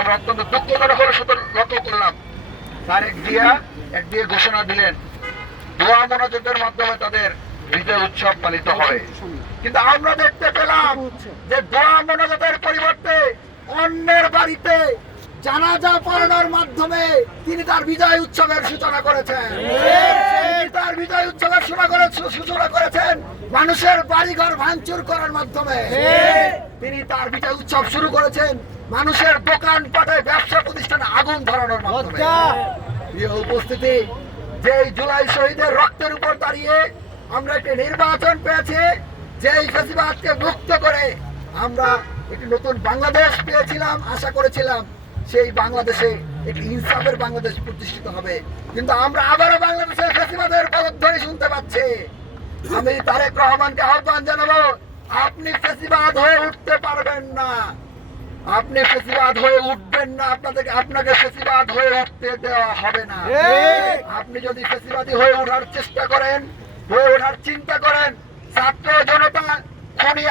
আমরা অত্যন্ত দুঃখজনক হলে সেটা লক্ষ্য করলাম। তার একদিকে ঘোষণা দিলেন দোয়া মোনাজাতের মাধ্যমে তাদের বিজয় উৎসব পালিত হবে, কিন্তু আমরা দেখতে পেলাম যে দোয়া মোনাজাতের পরিবর্তে অন্যের বাড়িতে জানাজা পড়ানোর মাধ্যমে তিনি তার বিজয় উৎসবের সূচনা করেছেন। তার বিজয় উৎসবের সূচনা করেছেন মানুষের বাড়িঘর ভাঙচুর করার মাধ্যমে। তিনি তার বিজয় উৎসব শুরু করেছেন মানুষের দোকানপাটে ব্যবসা প্রতিষ্ঠানে আগুন ধরানোর মাধ্যমে। প্রিয় উপস্থিতি, যে জুলাই শহীদের রক্তের উপর দাঁড়িয়ে আমরা একটি নির্বাচন পেয়েছি, যেই ফ্যাসিবাদকে মুক্ত করে আমরা একটি নতুন বাংলাদেশ পেয়েছিলাম, আশা করেছিলাম সেই বাংলাদেশে একটি ইনসাফের বাংলাদেশ প্রতিষ্ঠিত হবে, কিন্তু আমরা আবারও বাংলাদেশের ফ্যাসিবাদের পদধ্বনি শুনতে পাচ্ছি। আমি তারেক রহমানকে আহ্বান জানাবো, আপনি ফ্যাসিবাদ হয়ে উঠতে পারবেন না, আপনি ফ্যাসিবাদ হয়ে উঠবেন না, আপনাকে ফ্যাসিবাদ হয়ে উঠতে দেওয়া হবে না। আপনি যদি ফ্যাসিবাদী হয়ে ওঠার চেষ্টা করেন, হয়ে ওঠার চিন্তা করেন, ছাত্র জনতা খুনি